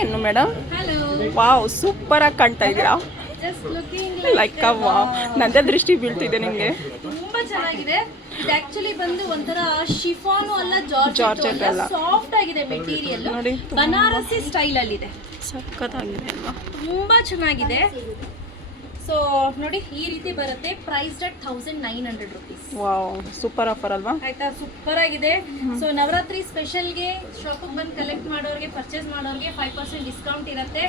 ಏನು madam? Hello. Wow, super ಆಗಿ ಕಾಣ್ತಾ ಇದ್ದೀರಾ. Just looking ಲೈಕ್ ವಾವ್, ನಂದೇ ದೃಷ್ಟಿ ಬೀಳ್ತಿದೆ ನಿಮಗೆ. ತುಂಬಾ ಚೆನ್ನಾಗಿದೆ. ಇದು ಆಕ್ಚುಲಿ ಬಂದು ಒಂಥರ ಶಿಫಾನು ಅಲ್ಲ, ಜಾರ್ಜೆಟ್ ಅಲ್ಲ, ಸಾಫ್ಟ್ ಆಗಿದೆ ಮೆಟೀರಿಯಲ್. ನೋಡಿ, ಬನಾರಸಿ ಸ್ಟೈಲ್ ಅಲ್ಲಿ ಇದೆ. ಸಕ್ಕತ್ತಾಗಿದೆ ಅಲ್ವಾ? ತುಂಬಾ ಚೆನ್ನಾಗಿದೆ. ಸೊ ನೋಡಿ, ಈ ರೀತಿ ಬರುತ್ತೆ. Price at 1900 rupees. Wow, super offer ಅಲ್ವಾ? ಆಯ್ತಾ, ಸೂಪರ್ ಆಗಿದೆ. ಸೊ ನವರಾತ್ರಿ ಸ್ಪೆಷಲ್ಗೆ ಶಾಪಿಗೆ ಬಂದು ಕಲೆಕ್ಟ್ ಮಾಡೋರಿಗೆ, ಪರ್ಚೇಸ್ ಮಾಡೋರಿಗೆ 5% ಡಿಸ್ಕೌಂಟ್ ಇರುತ್ತೆ.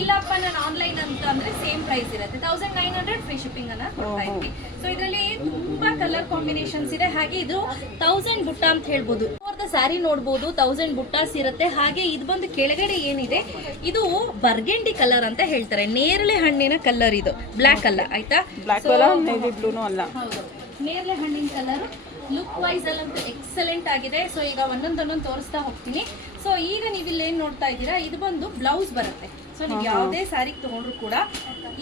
ಇಲ್ಲಪ್ಪ ನಾನು ಆನ್ಲೈನ್ ಅಂತ ಅಂದ್ರೆ ಸೇಮ್ ಪ್ರೈಸ್ ಇರುತ್ತೆ. 1900 ಫ್ರೀ ಶಿಪ್ಪಿಂಗ್ ಅನ್ನ ಕೊಡ್ತಾ ಇದ್ವಿ. ಸೊ ಇದರಲ್ಲಿ ತುಂಬಾ ಕಲರ್ ಕಾಂಬಿನೇಷನ್ಸ್ ಇದೆ. ಹಾಗೆ ಇದು 1000 ಬುಟ್ಟ ಅಂತ ಹೇಳ್ಬೋದು. ಸ್ಯಾರಿ ನೋಡ್ಬೋದು, 1000 ಬುಟ್ಟಾಸ್ ಇರುತ್ತೆ. ಹಾಗೆ ಇದು ಬಂದು ಕೆಳಗಡೆ ಏನಿದೆ, ಇದು ಬರ್ಗೆಂಡಿ ಕಲರ್ ಅಂತ ಹೇಳ್ತಾರೆ. ನೇರಳೆ ಹಣ್ಣಿನ ಕಲರ್ ಇದು, ಬ್ಲ್ಯಾಕ್ ಅಲ್ಲ. ಆಯ್ತಾ, ಬ್ಲ್ಯಾಕ್ ಅಲ್ಲ, ನೇವಿ ಬ್ಲೂನು ಅಲ್ಲ. ಹೌದು, ನೇರಳೆ ಹಣ್ಣಿನ ಕಲರ್. ಲುಕ್ ವೈಸ್ ಅಲ್ಲಂತೂ ಎಕ್ಸಲೆಂಟ್ ಆಗಿದೆ. ಸೊ ಈಗ ಒಂದೊಂದೊಂದೊಂದು ತೋರಿಸ್ತಾ ಹೋಗ್ತೀನಿ. ಸೊ ಈಗ ನೀವು ಇಲ್ಲಿ ಏನ್ ನೋಡ್ತಾ ಇದ್ದೀರಾ, ಇದು ಬಂದು ಬ್ಲೌಸ್ ಬರುತ್ತೆ. ಸೊ ನೀವು ಯಾವುದೇ ಸ್ಯಾರಿ ತಗೊಂಡ್ರು ಕೂಡ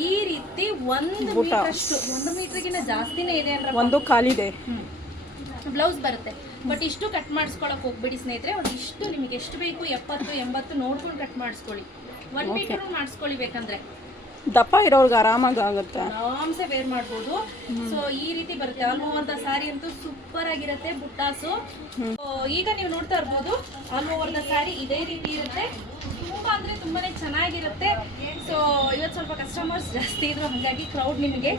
ಈ ರೀತಿ 1 ಮೀಟರ್ ಅಷ್ಟು, 1 ಮೀಟರ್ಗಿಂತ ಜಾಸ್ತಿನೇ ಇದೆ ಅಂದ್ರೆ ಒಂದು ಕಾಲಿದೆ ಬ್ಲೌಸ್ ಬರುತ್ತೆ. ಬಟ್ ಇಷ್ಟು ಕಟ್ ಮಾಡಿಸ್ಕೊಳಕ್ ಹೋಗ್ಬಿಡಿ ಸ್ನೇಹಿತರೆ. ಒಂದು ಇಷ್ಟು ನಿಮಗೆ ಎಷ್ಟು ಬೇಕು, 70, 80 ನೋಡ್ಕೊಂಡು ಕಟ್ ಮಾಡಿಸ್ಕೊಳ್ಳಿ. 1 ಮೀಟರ್ ಮಾಡಿಸ್ಕೊಳ್ಳಿ. ಬೇಕಂದ್ರೆ ದಪ್ಪ ಇರೋರ್ಗೆ ಆರಾಮಾಗಿ ಆಗುತ್ತೆ, ಆರಾಮ್ಸೆ ವೇರ್ ಮಾಡ್ಬೋದು. ಸೊ ಈ ರೀತಿ ಬರುತ್ತೆ. ಆಲ್ ಓವರ್ ದ ಸ್ಯಾರಿ ಅಂತೂ ಸೂಪರ್ ಆಗಿರುತ್ತೆ ಬುಟ್ಟಾಸು. ಈಗ ನೀವು ನೋಡ್ತಾ ಇರ್ಬೋದು, ಆಲ್ ಓವರ್ ದ ಸ್ಯಾರಿ ಇದೇ ರೀತಿ ಇರುತ್ತೆ. ತುಂಬಾ ಅಂದ್ರೆ ತುಂಬಾನೇ ಚೆನ್ನಾಗಿರುತ್ತೆ. ಸೊ ಇವತ್ತು ಸ್ವಲ್ಪ ಕಸ್ಟಮರ್ಸ್ ಜಾಸ್ತಿ ಇದ್ರು, ಹಾಗಾಗಿ ಕ್ರೌಡ್ ನಿಮಗೆ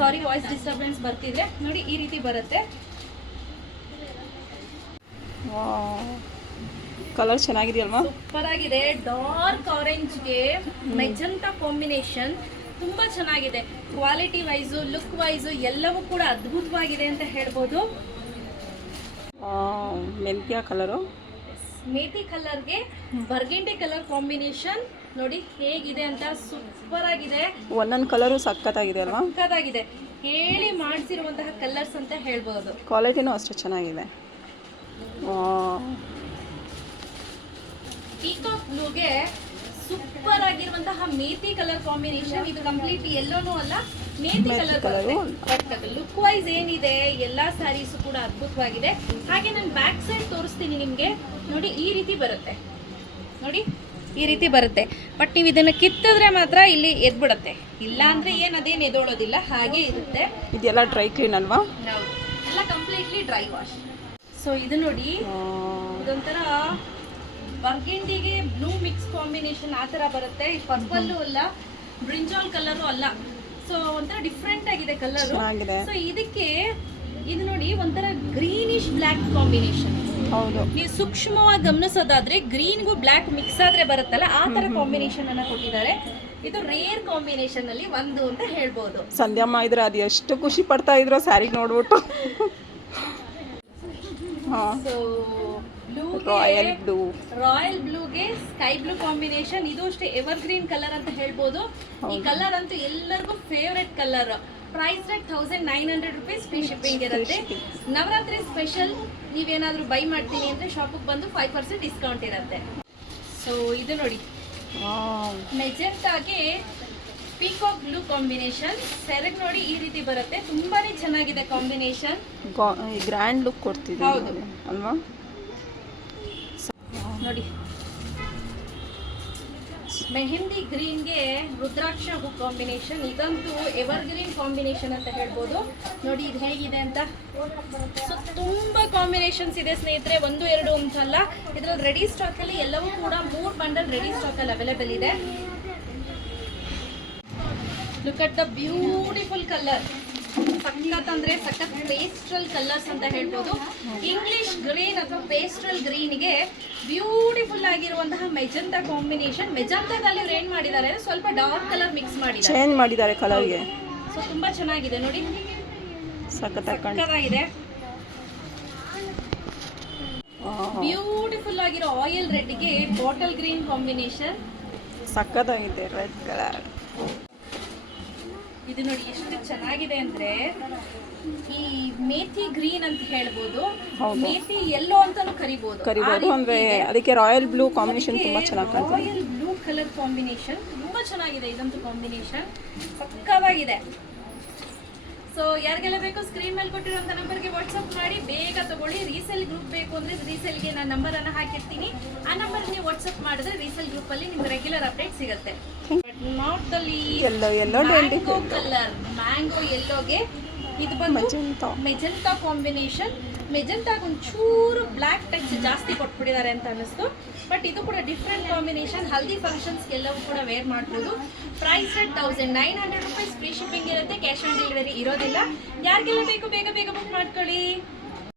ಸಾರಿ ವಾಯ್ಸ್ ಡಿಸ್ಟರ್ಬೆನ್ಸ್ ಬರ್ತಿದ್ರೆ. ನೋಡಿ, ಈ ರೀತಿ ಬರುತ್ತೆ. ಕಲರ್ ಚೆನ್ನಾಗಿದೆಯಲ್ವಾ? ಸೂಪರ್ ಆಗಿದೆ. ಡಾರ್ಕ್ ಆರೆಂಜ್ಗೆ ಮೆಜೆಂಟಾ ಕಾಂಬಿನೇಷನ್ ತುಂಬಾ ಚೆನ್ನಾಗಿದೆ. ಕ್ವಾಲಿಟಿ ವೈಸು, ಲುಕ್ ವೈಸು ಎಲ್ಲವೂ ಕೂಡ ಅದ್ಭುತವಾಗಿದೆ ಅಂತ ಹೇಳ್ಬೋದು. ಮೆಂತ್ಯ ಕಲರು, ಮೇಥಿ ಕಲರ್ಗೆ ಬರ್ಗೆಂಡಿ ಕಲರ್ ಕಾಂಬಿನೇಷನ್ ನೋಡಿ ಹೇಗಿದೆ ಅಂತ. ಸೂಪರ್ ಆಗಿದೆ. ಒಂದೊಂದು ಕಲರು ಸಕ್ಕತ್ತಾಗಿದೆ ಅಲ್ವಾ? ಸಕ್ಕತ್ತಾಗಿದೆ. ಹೇಳಿ ಮಾಡಿಸಿರುವಂತಹ ಕಲರ್ಸ್ ಅಂತ ಹೇಳ್ಬೋದು. ಕ್ವಾಲಿಟಿನೂ ಅಷ್ಟೇ ಚೆನ್ನಾಗಿದೆ. ಪೀಕಾಕ್ ಬ್ಲೂಗೆ ಸೂಪರ್ ಆಗಿರುವಂತಹ ಮೇಥಿ ಕಲರ್ ಕಾಂಬಿನೇಷನ್. ಇದು ಕಂಪ್ಲೀಟ್ ಎಲ್ಲೋನೂ ಅಲ್ಲ, ಮೇಥಿ ಕಲರ್ ಬರುತ್ತೆ. ಲುಕ್ ವೈಸ್ ಏನಿದೆ, ಎಲ್ಲಾ ಸ್ಯಾರೀಸು ಕೂಡ ಅದ್ಭುತವಾಗಿದೆ. ಹಾಗೆ ನಾನು ಬ್ಯಾಕ್ ಸೈಡ್ ತೋರಿಸ್ತೀನಿ ನಿಮಗೆ. ನೋಡಿ, ಈ ರೀತಿ ಬರುತ್ತೆ. ನೋಡಿ, ಈ ರೀತಿ ಬರುತ್ತೆ. ಬಟ್ ನೀವು ಇದನ್ನ ಕಿತ್ತಿದ್ರೆ ಮಾತ್ರ ಇಲ್ಲಿ ಎದ್ಬಿಡತ್ತೆ. ಇಲ್ಲ ಅಂದ್ರೆ ಅದೇನು ಎದೋಳೋದಿಲ್ಲ, ಹಾಗೆ ಇರುತ್ತೆ. ಇದೆಲ್ಲ ಡ್ರೈ ಕ್ಲೀನ್ ಅಲ್ವಾ? ಎಲ್ಲ ಕಂಪ್ಲೀಟ್ಲಿ ಡ್ರೈ ವಾಶ್. ಸೊ ಇದು ನೋಡಿ, ಇದೊಂಥರ ಬರ್ಗೆಂಡಿಗೆ ಬ್ಲೂ ಮಿಕ್ಸ್ ಕಾಂಬಿನೇಷನ್ ಆ ಥರ ಬರುತ್ತೆ. ಪರ್ಪಲ್ಲು ಅಲ್ಲ, ಬ್ರಿಂಜಾಲ್ ಕಲರು ಅಲ್ಲ. ಸೊ ಒಂಥರ ಡಿಫ್ರೆಂಟ್ ಆಗಿದೆ ಕಲರ್. ಸೊ ಇದಕ್ಕೆ ಇದು ನೋಡಿ, ಒಂಥರ ಗ್ರೀನಿಶ್ ಬ್ಲ್ಯಾಕ್ ಕಾಂಬಿನೇಷನ್. ಹೌದು, ನೀವು ಸೂಕ್ಷ್ಮವಾಗಿ ಗಮನಿಸೋದಾದ್ರೆ ಗ್ರೀನ್ಗೂ ಬ್ಲ್ಯಾಕ್ ಮಿಕ್ಸ್ ಆದ್ರೆ ಬರುತ್ತಲ್ಲ, ಆ ತರ ಕಾಂಬಿನೇಷನ್ ಅನ್ನ ಕೊಟ್ಟಿದ್ದಾರೆ. ಇದು ರೇರ್ ಕಾಂಬಿನೇಷನ್ ಅಲ್ಲಿ ಒಂದು ಅಂತ ಹೇಳ್ಬೋದು. ಸಂಧ್ಯಾಮ್ಮ ಇದ್ರೆ ಅದು ಎಷ್ಟು ಖುಷಿ ಪಡ್ತಾ ಇದ್ರು ಸ್ಯಾರಿ ನೋಡ್ಬಿಟ್ಟು. ರಾಯಲ್ ಬ್ಲೂಗೆ ಸ್ಕೈ ಬ್ಲೂ ಕಾಂಬಿನೇಷನ್. ಇದು ಅಷ್ಟೇ ಎವರ್ ಗ್ರೀನ್ ಕಲರ್ ಅಂತ ಹೇಳ್ಬೋದು. ಈ ಕಲರ್ ಅಂತೂ ಎಲ್ಲರಿಗೂ favourite colour. Price rate 1900 rupees. Free shipping ಇರುತ್ತೆ. ನವರಾತ್ರಿ ಸ್ಪೆಷಲ್ ನೀವೇನಾದ್ರೂ ಬೈ ಮಾಡ್ತೀನಿ ಅಂದ್ರೆ ಶಾಪಿಗೆ ಬಂದು 5% ಡಿಸ್ಕೌಂಟ್ ಇರುತ್ತೆ. ಸೊ ಇದು ನೋಡಿ, ಮೆಜೆಂಟಾಗೆ ಪೀಕಾಕ್ ಬ್ಲೂ ಕಾಂಬಿನೇಷನ್. ಸೆರೆಗ್ ನೋಡಿ, ಈ ರೀತಿ ಬರುತ್ತೆ. ತುಂಬಾನೇ ಚೆನ್ನಾಗಿದೆ ಕಾಂಬಿನೇಷನ್. ಗ್ರ್ಯಾಂಡ್ ಲುಕ್ ಕೊಡ್ತಿದೆ ಅಲ್ವಾ? ನೋಡಿ, ಮೆಹಂದಿ ಗ್ರೀನ್ಗೆ ರುದ್ರಾಕ್ಷ ಹೂ ಕಾಂಬಿನೇಷನ್. ಇದಂತೂ ಎವರ್ ಗ್ರೀನ್ ಕಾಂಬಿನೇಷನ್ ಅಂತ ಹೇಳ್ಬೋದು. ನೋಡಿ ಇದು ಹೇಗಿದೆ ಅಂತ. ಸೊ ತುಂಬಾ ಕಾಂಬಿನೇಷನ್ಸ್ ಇದೆ ಸ್ನೇಹಿತರೆ, 1, 2 ಅಂತಲ್ಲ. ಇದರಲ್ಲಿ ರೆಡಿ ಸ್ಟಾಕ್ ಅಲ್ಲಿ ಎಲ್ಲವೂ ಕೂಡ 3 ಬಂಡಲ್ ರೆಡಿ ಸ್ಟಾಕ್ ಅಲ್ಲಿ ಅವೈಲೇಬಲ್ ಇದೆ. Look at the beautiful colour. ಸಖತ್ ಅಂದ್ರೆ ಸಖತ್ ಪೇಸ್ಟ್ರಲ್ ಕಲರ್ಸ್ ಅಂತ ಹೇಳ್ಬೋದು. ಇಂಗ್ಲಿಷ್ ಗ್ರೀನ್ ಅಥವಾ ಪೇಸ್ಟ್ರಲ್ ಗ್ರೀನ್ಗೆ ಬ್ಯೂಟಿಫುಲ್ ಆಗಿರುವಂತಹ ಮೆಜೆಂಟಾ ಕಾಂಬಿನೇಷನ್. ಮೆಜೆಂಟಾದಲ್ಲಿ ಇವ್ರು ಏನ್ ಮಾಡಿದ್ದಾರೆ, ಸ್ವಲ್ಪ ಡಾರ್ಕ್ ಕಲರ್ ಮಿಕ್ಸ್ ಮಾಡಿದ್ದಾರೆ ಕಲರ್ಗೆ. ಸೊ ತುಂಬಾ ಚೆನ್ನಾಗಿದೆ ನೋಡಿ, ಸಖತ್ತಾಗಿದೆ. ಬ್ಯೂಟಿಫುಲ್ ಆಗಿರೋ ಆಯಿಲ್ ರೆಡ್ಗೆ ಬಾಟಲ್ ಗ್ರೀನ್ ಕಾಂಬಿನೇಷನ್. ಸಖತ್ತಾಗಿದೆ ರೆಡ್ ಕಲರ್. ಇದು ನೋಡಿ ಎಷ್ಟು ಚೆನ್ನಾಗಿದೆ ಅಂದ್ರೆ, ಈ ಮೇಥಿ ಗ್ರೀನ್ ಅಂತ ಹೇಳ್ಬೋದು, ಮೇಥಿ ಯೆಲ್ಲೋ ಅಂತಾನು ಕರಿಬಹುದು ಅಂದ್ರೆ ಅದಕ್ಕೆ ರಾಯಲ್ ಬ್ಲೂ ಕಾಂಬಿನೇಷನ್ ತುಂಬಾ ಚೆನ್ನಾಗಿ ಕಾಣ್ತದೆ. ರಾಯಲ್ ಬ್ಲೂ ಕಲರ್ ಕಾಂಬಿನೇಷನ್ ತುಂಬಾ ಚೆನ್ನಾಗಿದೆ. ಇದಂತೂ ಕಾಂಬಿನೇಷನ್ ಸಕ್ಕತ್ತಾಗಿದೆ. ಸೊ ಯಾರಿಗೆಲ್ಲ ಬೇಕು ಸ್ಕ್ರೀನ್ ಮೇಲೆ ಕೊಟ್ಟಿರುವಂಥ ನಂಬರ್ಗೆ ವಾಟ್ಸಪ್ ಮಾಡಿ ಬೇಗ ತಗೊಳ್ಳಿ. ರೀಸೇಲ್ ಗ್ರೂಪ್ ಬೇಕು ಅಂದರೆ ರೀಸೇಲ್ಗೆ ನಾನು ನಂಬರನ್ನು ಹಾಕಿರ್ತೀನಿ. ಆ ನಂಬರ್ ನೀವು ವಾಟ್ಸಪ್ ಮಾಡಿದ್ರೆ ರೀಸೇಲ್ ಗ್ರೂಪಲ್ಲಿ ನಿಮ್ಗೆ ರೆಗ್ಯುಲರ್ ಅಪ್ಡೇಟ್ ಸಿಗುತ್ತೆ. But not the yellow mango colour, mango ಎಲ್ಲೋಗೆ ಇದು ಬಂದು ಮೆಜೆಂಟಾ ಕಾಂಬಿನೇಷನ್. ಮೆಜೆಂಟಾಗ ಒಂಚೂರು ಬ್ಲ್ಯಾಕ್ ಟಚ್ ಜಾಸ್ತಿ ಕೊಟ್ಬಿಟ್ಟಿದ್ದಾರೆ ಅಂತ ಅನ್ನಿಸ್ತು. ಬಟ್ ಇದು ಕೂಡ ಡಿಫ್ರೆಂಟ್ ಕಾಂಬಿನೇಷನ್. ಹಲ್ದಿ ಫಂಕ್ಷನ್ಸ್ಗೆಲ್ಲವೂ ಕೂಡ ವೇರ್ ಮಾಡ್ಬೋದು. Price rate 1900 rupees. Free shipping ಇರುತ್ತೆ, ಕ್ಯಾಶ್ ಆನ್ ಡೆಲಿವರಿ ಇರೋದಿಲ್ಲ. ಯಾರಿಗೆಲ್ಲ ಬೇಕು ಬೇಗ ಬೇಗ ಬುಕ್ ಮಾಡ್ಕೊಳ್ಳಿ.